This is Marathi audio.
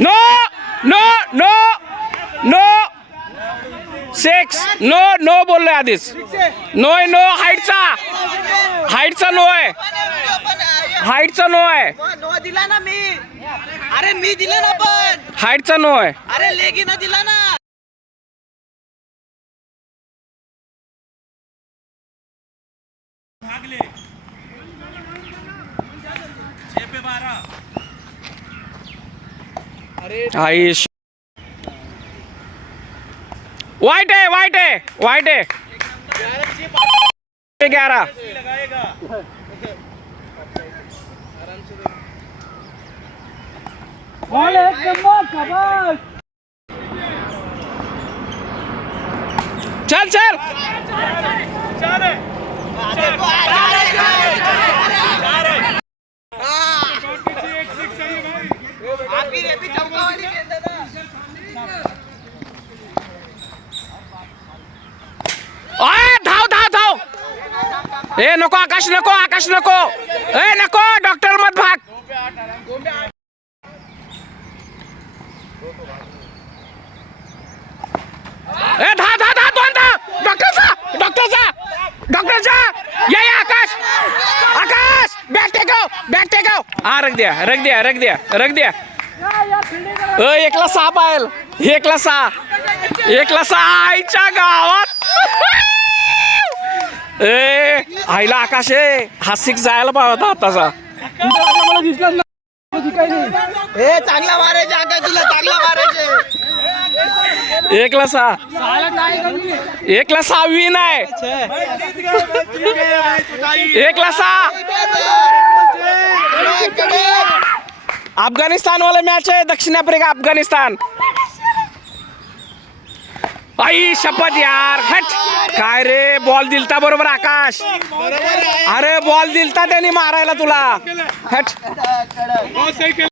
No no no no 6 no no बोललोय आधीच. नो आहे नो हाईटचा नो आहे. हाईटचा नो आहे. नो दिला ना मी. अरे मी दिला ना पण. हाईटचा नो आहे. अरे लेगी ना दिला ना. आईश वाइट है 11. चल चल धाव धाव धाव. ए नको आकाश नको ए नको डॉक्टर मत भाग. ए धा धा धा दोन धा. डॉक्टरचा ये आकाश बॅट टेकाव. हा रख दिया. एकला 6 पायल. एकला 6 आईच्या गावात. ए आईला आकाश आहे हा 6 जायला पाहिजे आताचा. मला दिसलाच ए चांगला मारायचे आकाश तुला चांगला मारायचे. 1ला 6 विन आहे. 1ला 6 अफगाणिस्तान वाला मॅच आहे. दक्षिण आफ्रिका अफगाणिस्तान. आई शपथ यार हट. काय रे बॉल दिलता बरोबर आकाश. अरे बॉल दिलता त्यांनी मारायला तुला. हट.